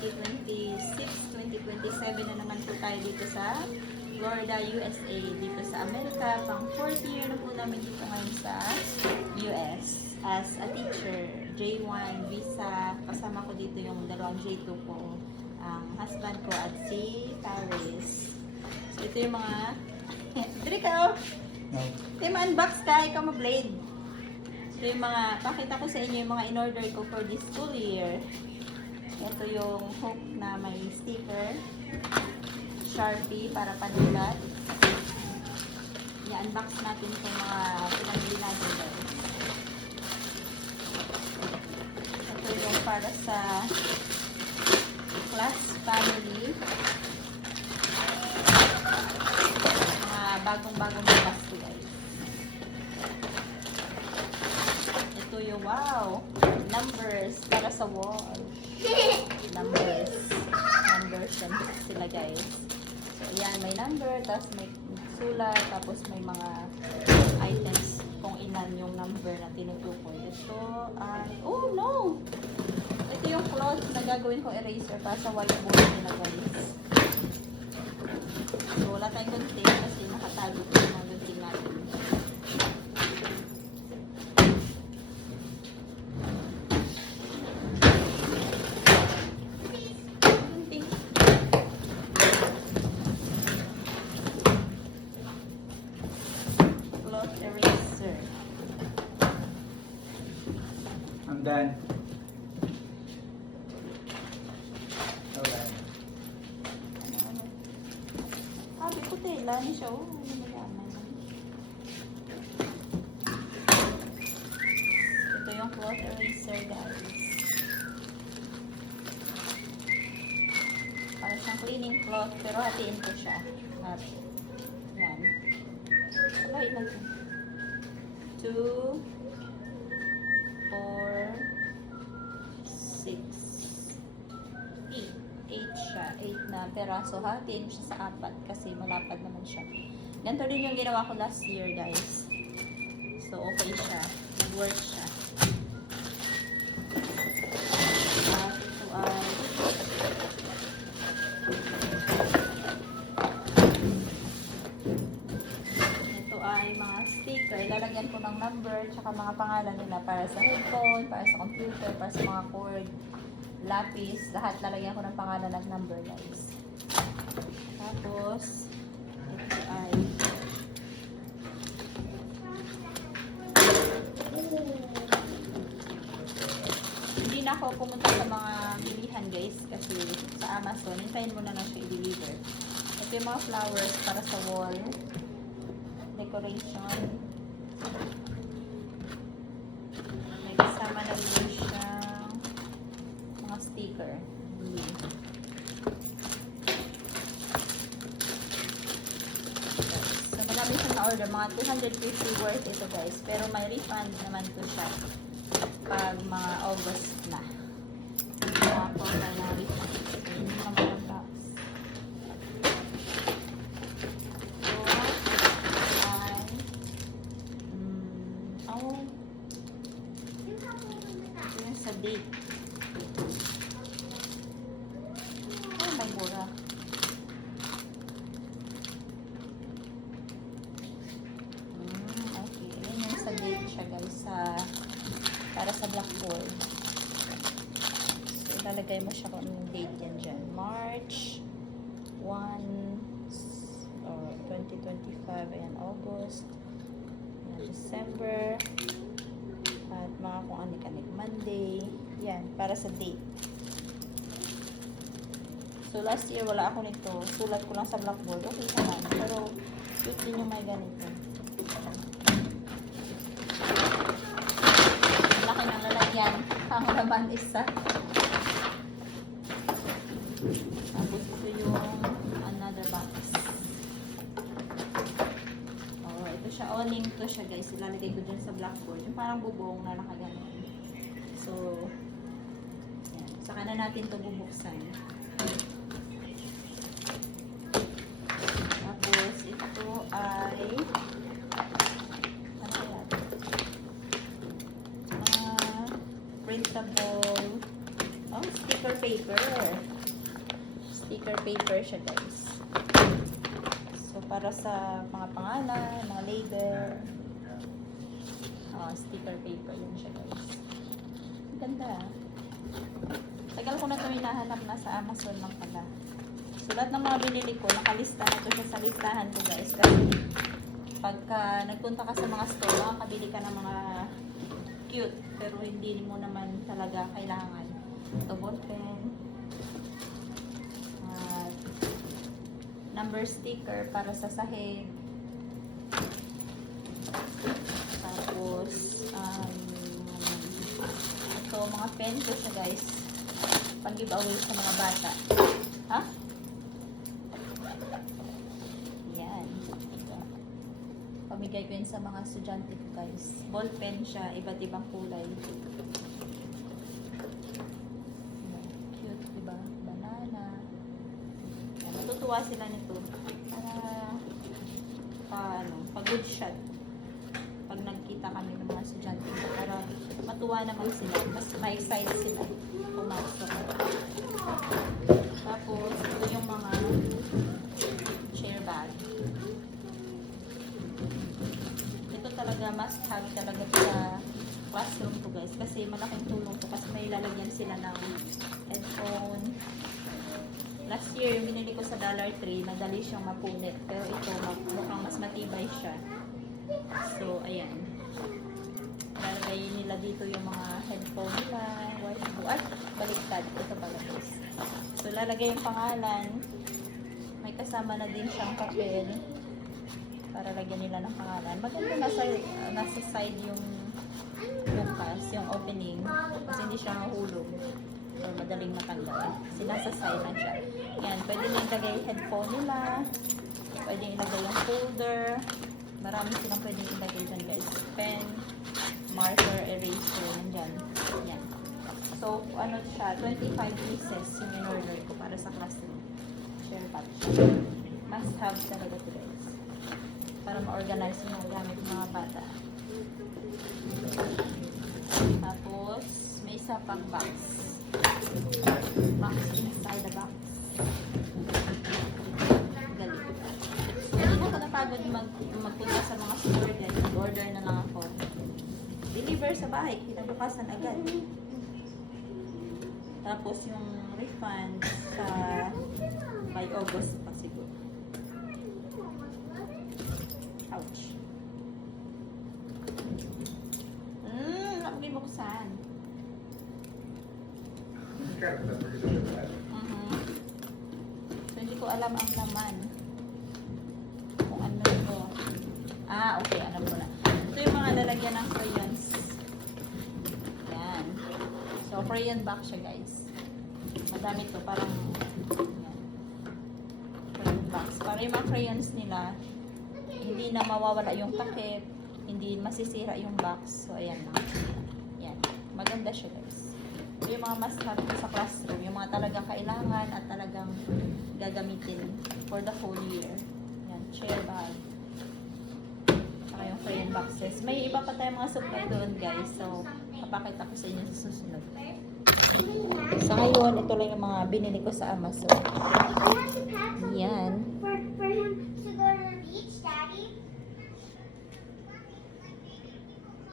2026-2027 na naman po tayo dito sa Florida, USA. Dito sa Amerika, pang 4th year na po namin dito ngayon sa US. As a teacher, J1 visa, kasama ko dito yung dalawang J2 ko, ang husband ko at si Paris. So ito yung mga Diri ka, oh. No. Ito yung ma-unbox ka, ikaw ma-blade. Ito yung mga, pakita ko sa inyo yung mga in-order ko for this school year. Ito yung hook na may sticker, Sharpie para panulat. I-unbox natin itong mga pinabili natin guys. Ito yung para sa class family. Bagong-bagong bukas guys. Ito yung wow, numbers para sa wall. Numbers yan sila guys. So ayan, may number, tapos may sulat, tapos may mga items kung ilan yung number na tinutukoy. Ito ay, oh no! Ito yung cloth na gagawin kong eraser para sa whiteboard nila guys. So, wala tayong gunting kasi nakatago po yung mga gunting natin. Gunting. Cloth eraser. I'm done. Tela ni siya. Oh, ito yung cloth eraser guys. Para siyang cleaning cloth pero hatiin ko siya. At yan. Wala ilan. 2 4 6 8 siya. 8 na peraso. Hatiin siya sa 4 kasi malapad naman siya. Ganito din yung ginawa ko last year guys. So okay siya. Nag-work siya. At ito ay mga sticker. Lalagyan ko ng number tsaka mga pangalan nila para sa headphone, para sa computer, para sa mga cord, lapis, lahat lalagyan ko ng pangalan at number guys. Tapos ito ay hindi na ako pumunta sa mga bilihan guys kasi sa Amazon, hintayin mo na lang siya i-deliver. Ito yung mga flowers para sa wall decoration. May kasama na rin siyang mga sticker. So marami siyang na-order. Mga 250 worth ito guys. Pero may refund naman to siya pag mga August na. Ako may na refund. Hindi naman ang box. Sa date. Oh, may mura. Okay. Ayan yung sa date siya guys. Para sa blackboard. So, ilalagay mo siya kung anong date yan dyan. March 1 or 2025. Ayan, August. Ayan, December. At mga kung anik-anik Monday. Yan, para sa date. So, last year wala ako nito. Sulat ko lang sa blackboard. Okay naman. Pero, cute din yung may ganito. Laki ng lalagyan. Ang laman isa. Tapos ito yung another box. Awning to siya guys. Ilalagay ko dyan sa blackboard. Yung parang bubong na nakaganon. So, yan. Saka na natin ito bubuksan. Tapos, ito ay ano yan? Printable sticker paper. paper siya guys. So para sa mga pangalan, mga label. Sticker paper yun siya guys. Ganda. Tagal ko na ito hinahanap na sa Amazon lang pala. So lahat ng mga binili ko, nakalista na ito siya sa listahan ko guys. Kasi pagka nagpunta ka sa mga store, makakabili ka ng mga cute. Pero hindi mo naman talaga kailangan. Ito ballpen. At number sticker para sa sahig. Tapos, ito mga pen ko siya guys. Pang giveaway sa mga bata. Ha? Yan. Pamigay ko yun sa mga estudyante ko guys. Ball pen siya, iba't ibang kulay. Cute, diba? Banana. Yan, matutuwa sila nito. Para, pag good shot. Pag nagkita kami ng mga estudyante ko, para matuwa naman sila. Mas ma-excite sila. Pumasok. Tapos, ito yung mga chair bag. Ito talaga must have talaga sa classroom ko guys. Kasi malaking tulong to. Kasi may lalagyan sila ng headphone. Last year, yung binili ko sa Dollar Tree, madali siyang mapunit. Pero ito, mukhang mas matibay siya. So, ayan. Lalagay nila dito yung mga headphone nila, whiteboard, at baliktad. Ito pala guys. So, lalagay yung pangalan. May kasama na din siyang papel para lagyan nila ng pangalan. Maganda nasa side yung bukas, yung opening. Kasi hindi siya mahulog or madaling matanggal. Kasi nasa side lang siya. Yan, pwede nyo ilagay headphone nila. Pwede ilagay yung folder. Marami silang pwede ilagay dyan guys. Pen, marker, eraser, nandyan. Yan. So, ano siya, 25 pieces yung in-order ko para sa classroom. Share pack siya. Must have talaga to guys. Para ma-organize yung mga gamit ng mga bata. Tapos, may isa pang box. Box inside the box. Galing. Hindi na ako napagod magpunta sa mga store guys. Order na lang ako. Deliver sa bahay. Kinabukasan agad. Tapos yung refund sa by August pa siguro. Ouch. Nakabibuksan. So, hindi ko alam ang laman. Kung ano ito. Okay. Alam ko na. Ito yung mga lalagyan ng crayons. Yan. So, crayon box siya, guys. Madami ito. Parang, yan. Crayon box. Para yung mga crayons nila, hindi na mawawala yung takip. Hindi masisira yung box. So, ayan lang. Yan. Maganda siya, guys. Yung mga must have sa classroom, yung mga talagang kailangan at talagang gagamitin for the whole year. Yan, chair bag. Saka yung crayon boxes. May iba pa tayong mga supply doon guys. So, papakita ko sa inyo sa susunod. Sa ngayon, ito lang yung mga binili ko sa Amazon. Yan.